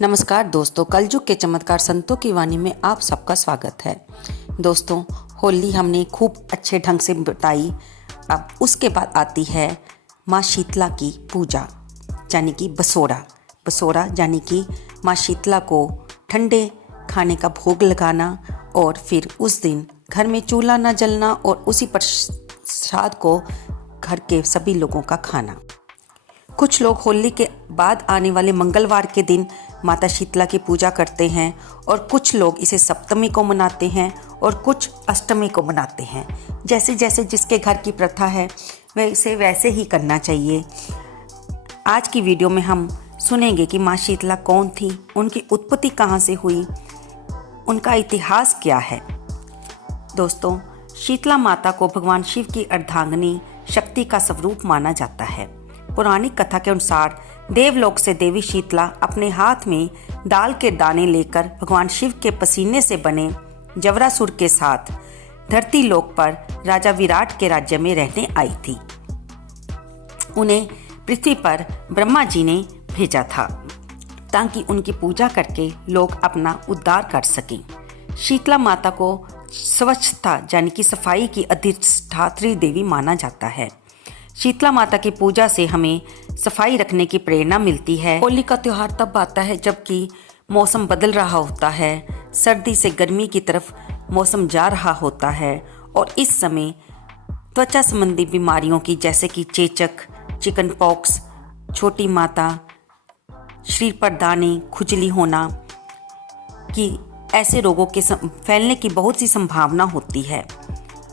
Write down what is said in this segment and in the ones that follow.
नमस्कार दोस्तों, कलयुग के चमत्कार संतों की वाणी में आप सबका स्वागत है। दोस्तों, होली हमने खूब अच्छे ढंग से बिताई। अब उसके बाद आती है माँ शीतला की पूजा, यानी कि बसोरा यानी कि माँ शीतला को ठंडे खाने का भोग लगाना और फिर उस दिन घर में चूल्हा न जलना और उसी प्रसाद को घर के सभी लोगों का खाना। कुछ लोग होली के बाद आने वाले मंगलवार के दिन माता शीतला की पूजा करते हैं और कुछ लोग इसे सप्तमी को मनाते हैं और कुछ अष्टमी को मनाते हैं। जैसे जैसे जिसके घर की प्रथा है वैसे ही करना चाहिए। आज की वीडियो में हम सुनेंगे कि माँ शीतला कौन थी, उनकी उत्पत्ति कहाँ से हुई, उनका इतिहास क्या है। दोस्तों, शीतला माता को भगवान शिव की अर्धांगिनी शक्ति का स्वरूप माना जाता है। पौराणिक कथा के अनुसार देवलोक से देवी शीतला अपने हाथ में दाल के दाने लेकर भगवान शिव के पसीने से बने जवरासुर के साथ धरती लोक पर राजा विराट के राज्य में रहने आई थी। उन्हें पृथ्वी पर ब्रह्मा जी ने भेजा था ताकि उनकी पूजा करके लोग अपना उद्धार कर सकें। शीतला माता को स्वच्छता यानी कि सफाई की अधिष्ठात्री देवी माना जाता है। शीतला माता की पूजा से हमें सफाई रखने की प्रेरणा मिलती है। होली का त्योहार तब आता है जबकि मौसम बदल रहा होता है, सर्दी से गर्मी की तरफ मौसम जा रहा होता है और इस समय त्वचा संबंधी बीमारियों की जैसे कि चेचक, चिकन पॉक्स, छोटी माता, शरीर पर दाने, खुजली होना कि ऐसे रोगों के फैलने की बहुत सी संभावना होती है।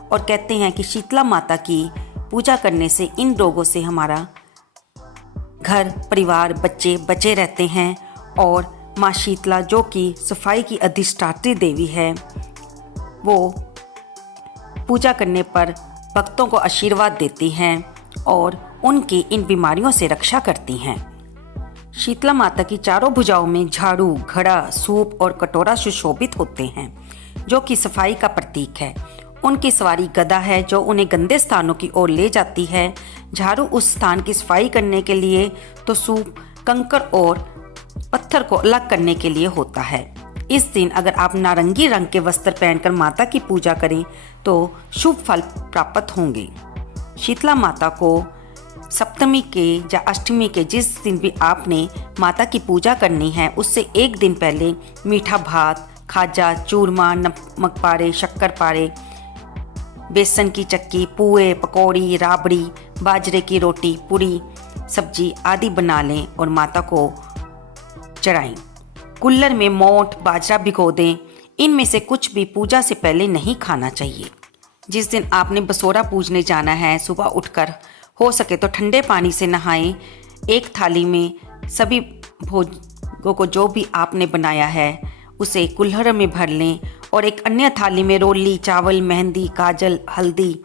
और कहते हैं कि शीतला माता की पूजा करने से इन रोगों से हमारा घर परिवार बच्चे बचे रहते हैं। और माँ शीतला जो कि सफाई की अधिष्ठात्री देवी है, वो पूजा करने पर भक्तों को आशीर्वाद देती हैं और उनकी इन बीमारियों से रक्षा करती हैं। शीतला माता की चारों भुजाओं में झाड़ू, घड़ा, सूप और कटोरा सुशोभित होते हैं जो कि सफाई का प्रतीक है। उनकी सवारी गदा है जो उन्हें गंदे स्थानों की ओर ले जाती है। झाड़ू उस स्थान की सफाई करने के लिए, तो सूप कंकड़ और पत्थर को अलग करने के लिए होता है। इस दिन अगर आप नारंगी रंग के वस्त्र पहनकर माता की पूजा करें तो शुभ फल प्राप्त होंगे। शीतला माता को सप्तमी के या अष्टमी के जिस दिन भी आपने माता की पूजा करनी है उससे एक दिन पहले मीठा भात, खाजा, चूरमा, नमक पारे, शक्कर पारे, बेसन की चक्की, पुए, पकौड़ी, राबड़ी, बाजरे की रोटी, पूरी, सब्जी आदि बना लें और माता को चढ़ाएं। कुल्हड़ में मोठ, बाजरा भिगो दें। इनमें से कुछ भी पूजा से पहले नहीं खाना चाहिए। जिस दिन आपने बसोरा पूजने जाना है, सुबह उठकर हो सके तो ठंडे पानी से नहाएं। एक थाली में सभी भोजों को जो भी आपने बनाया है उसे कुल्हड़ में भर लें और एक अन्य थाली में रोली, चावल, मेहंदी, काजल, हल्दी,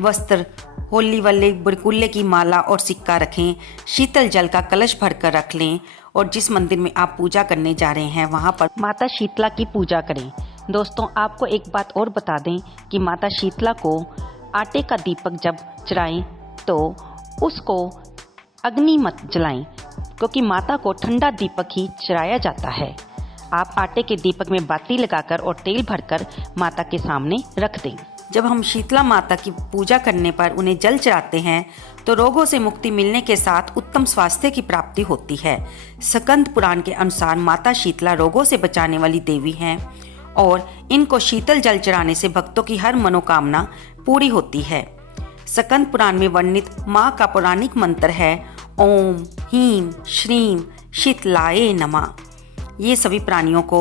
वस्त्र, होली वाले बुरकुल्ले की माला और सिक्का रखें। शीतल जल का कलश भरकर रख लें और जिस मंदिर में आप पूजा करने जा रहे हैं वहां पर माता शीतला की पूजा करें। दोस्तों, आपको एक बात और बता दें कि माता शीतला को आटे का दीपक जब जलाएं तो उसको अग्नि मत जलाएं, क्योंकि माता को ठंडा दीपक ही चढ़ाया जाता है। आप आटे के दीपक में बाती लगाकर और तेल भरकर माता के सामने रख दें। जब हम शीतला माता की पूजा करने पर उन्हें जल चढ़ाते हैं तो रोगों से मुक्ति मिलने के साथ उत्तम स्वास्थ्य की प्राप्ति होती है। स्कंद पुराण के अनुसार माता शीतला रोगों से बचाने वाली देवी हैं और इनको शीतल जल चढ़ाने से भक्तों की हर मनोकामना पूरी होती है। स्कंद पुराण में वर्णित माँ का पौराणिक मंत्र है ओम ह्रीं श्रीं शीतलाय नमः। ये सभी प्राणियों को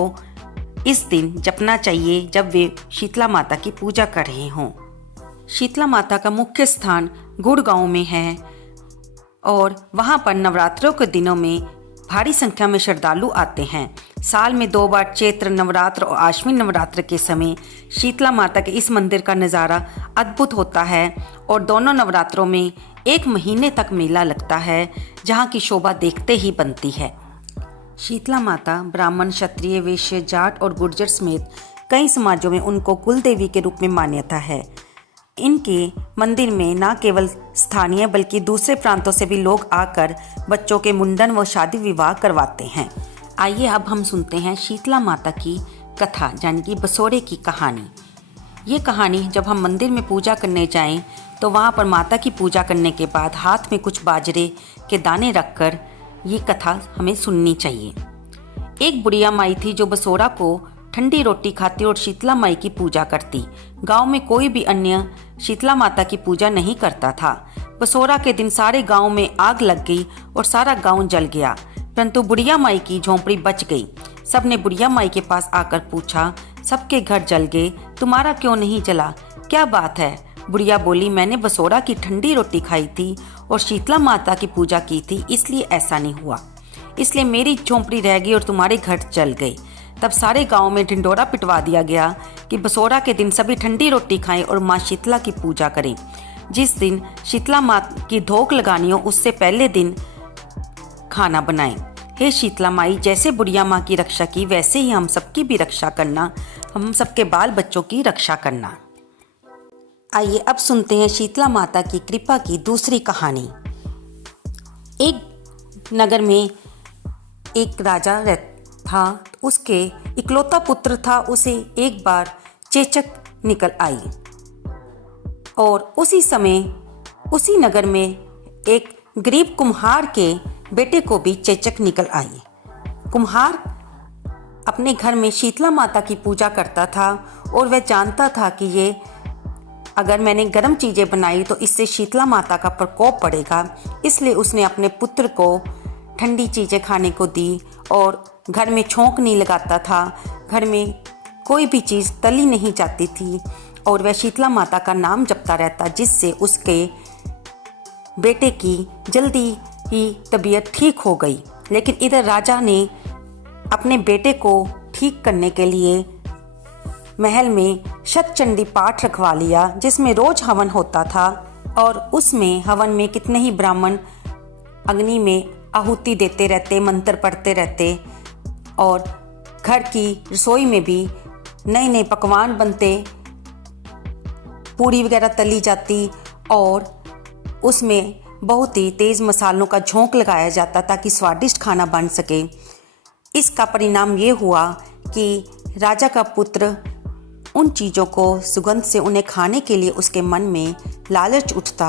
इस दिन जपना चाहिए जब वे शीतला माता की पूजा कर रहे हों। शीतला माता का मुख्य स्थान गुड़गांव में है और वहां पर नवरात्रों के दिनों में भारी संख्या में श्रद्धालु आते हैं। साल में 2 बार चैत्र नवरात्र और आश्विन नवरात्र के समय शीतला माता के इस मंदिर का नज़ारा अद्भुत होता है और दोनों नवरात्रों में 1 महीने तक मेला लगता है जहां की शोभा देखते ही बनती है। शीतला माता ब्राह्मण, क्षत्रिय, वैश्य, जाट और गुर्जर समेत कई समाजों में उनको कुल देवी के रूप में मान्यता है। इनके मंदिर में न केवल स्थानीय बल्कि दूसरे प्रांतों से भी लोग आकर बच्चों के मुंडन व शादी विवाह करवाते हैं। आइए अब हम सुनते हैं शीतला माता की कथा यानी कि बसोरे की कहानी। ये कहानी जब हम मंदिर में पूजा करने जाएं तो वहाँ पर माता की पूजा करने के बाद हाथ में कुछ बाजरे के दाने रखकर ये कथा हमें सुननी चाहिए। एक बुढ़िया माई थी जो बसोरा को ठंडी रोटी खाती और शीतला माई की पूजा करती। गांव में कोई भी अन्य शीतला माता की पूजा नहीं करता था। बसोरा के दिन सारे गांव में आग लग गई और सारा गांव जल गया, परंतु बुढ़िया माई की झोंपड़ी बच गई। सबने बुढ़िया माई के पास आकर पूछा, सबके घर जल गए, तुम्हारा क्यों नहीं जला? क्या बात है? बुढ़िया बोली, मैंने बसोरा की ठंडी रोटी खाई थी और शीतला माता की पूजा की थी, इसलिए ऐसा नहीं हुआ। इसलिए मेरी झोंपड़ी रह गई और तुम्हारे घर जल गए। तब सारे गांव में ढिंडोरा पिटवा दिया गया कि बसोरा के दिन सभी ठंडी रोटी खाएं और माँ शीतला की पूजा करें। जिस दिन शीतला माँ की धोख लगानी हो उससे पहले दिन खाना बनाएं। हे शीतला माई, जैसे बुढ़िया माँ की रक्षा की वैसे ही हम सबकी भी रक्षा करना, हम सबके बाल बच्चों की रक्षा करना। आइए अब सुनते हैं शीतला माता की कृपा की दूसरी कहानी। एक नगर में एक राजा था, उसके इकलौता पुत्र था। उसे एक बार चेचक निकल आई और उसी समय उसी नगर में एक गरीब कुम्हार के बेटे को भी चेचक निकल आई। कुम्हार अपने घर में शीतला माता की पूजा करता था और वह जानता था कि ये अगर मैंने गर्म चीज़ें बनाई तो इससे शीतला माता का प्रकोप पड़ेगा। इसलिए उसने अपने पुत्र को ठंडी चीज़ें खाने को दी और घर में छोंक नहीं लगाता था। घर में कोई भी चीज़ तली नहीं जाती थी और वह शीतला माता का नाम जपता रहता, जिससे उसके बेटे की जल्दी ही तबीयत ठीक हो गई। लेकिन इधर राजा ने अपने बेटे को ठीक करने के लिए महल में शतचंडी पाठ रखवा लिया, जिसमें रोज हवन होता था और उसमें हवन में कितने ही ब्राह्मण अग्नि में आहुति देते रहते, मंत्र पढ़ते रहते और घर की रसोई में भी नए नए पकवान बनते, पूरी वगैरह तली जाती और उसमें बहुत ही तेज़ मसालों का झोंक लगाया जाता ताकि स्वादिष्ट खाना बन सके। इसका परिणाम ये हुआ कि राजा का पुत्र उन चीज़ों को सुगंध से उन्हें खाने के लिए उसके मन में लालच उठता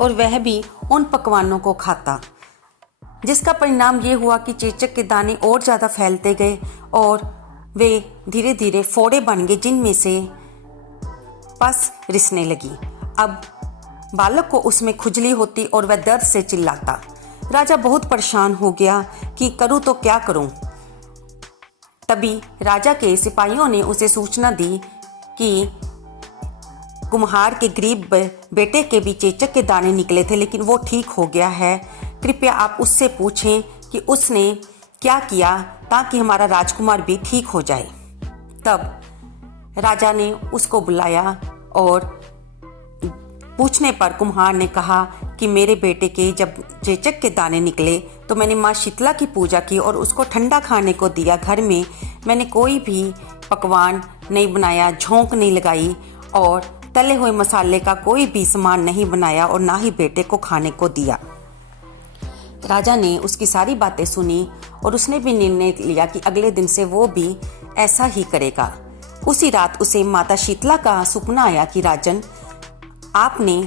और वह भी उन पकवानों को खाता, जिसका परिणाम ये हुआ कि चेचक के दाने और ज़्यादा फैलते गए और वे धीरे धीरे फोड़े बन गए, जिनमें से पस रिसने लगी। अब बालक को उसमें खुजली होती और वह दर्द से चिल्लाता। राजा बहुत परेशान हो गया कि करूँ तो क्या करूँ। तभी राजा के सिपाहियों ने उसे सूचना दी कि कुम्हार के गरीब बेटे के भी चेचक के दाने निकले थे, लेकिन वो ठीक हो गया है। कृपया आप उससे पूछें कि उसने क्या किया ताकि हमारा राजकुमार भी ठीक हो जाए। तब राजा ने उसको बुलाया और पूछने पर कुम्हार ने कहा कि मेरे बेटे के जब चेचक के दाने निकले तो मैंने माँ शीतला की पूजा की और उसको ठंडा खाने को दिया। घर में मैंने कोई भी पकवान नहीं बनाया, झोंक नहीं लगाई और तले हुए मसाले का कोई भी सामान नहीं बनाया और ना ही बेटे को खाने को दिया। राजा ने उसकी सारी बातें सुनी और उसने भी निर्णय लिया कि अगले दिन से वो भी ऐसा ही करेगा। उसी रात उसे माता शीतला का सपना आया कि राजन, आपने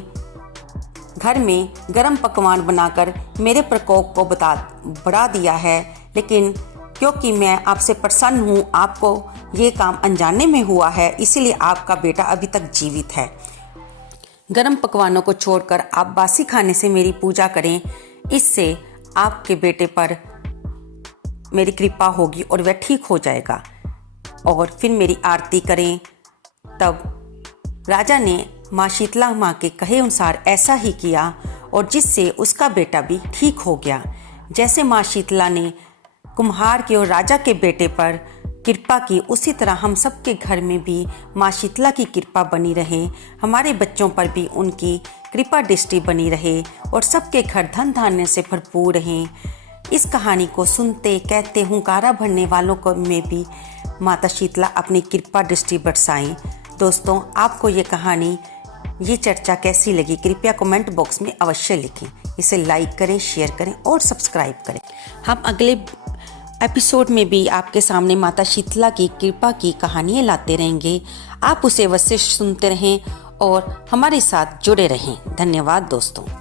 घर में गर्म पकवान बनाकर मेरे प्रकोप को बढ़ा दिया है, लेकिन क्योंकि मैं आपसे प्रसन्न हूँ, आपको ये काम अनजाने में हुआ है, इसीलिए आपका बेटा अभी तक जीवित है। गर्म पकवानों को छोड़कर आप बासी खाने से मेरी पूजा करें, इससे आपके बेटे पर मेरी कृपा होगी और वह ठीक हो जाएगा और फिर मेरी आरती करें। तब राजा ने माँ शीतला माँ के कहे अनुसार ऐसा ही किया और जिससे उसका बेटा भी ठीक हो गया। जैसे माँ शीतला ने कुम्हार के और राजा के बेटे पर कृपा की, उसी तरह हम सबके घर में भी माँ शीतला की कृपा बनी रहे, हमारे बच्चों पर भी उनकी कृपा दृष्टि बनी रहे और सबके घर धन धान्य से भरपूर रहें। इस कहानी को सुनते कहते हुंकारा भरने वालों को में भी माता शीतला अपनी कृपा दृष्टि बरसाएं। दोस्तों, आपको ये कहानी, ये चर्चा कैसी लगी कृपया कमेंट बॉक्स में अवश्य लिखें। इसे लाइक करें, शेयर करें और सब्सक्राइब करें। हम अगले एपिसोड में भी आपके सामने माता शीतला की कृपा की कहानियाँ लाते रहेंगे। आप उसे अवश्य सुनते रहें और हमारे साथ जुड़े रहें। धन्यवाद दोस्तों।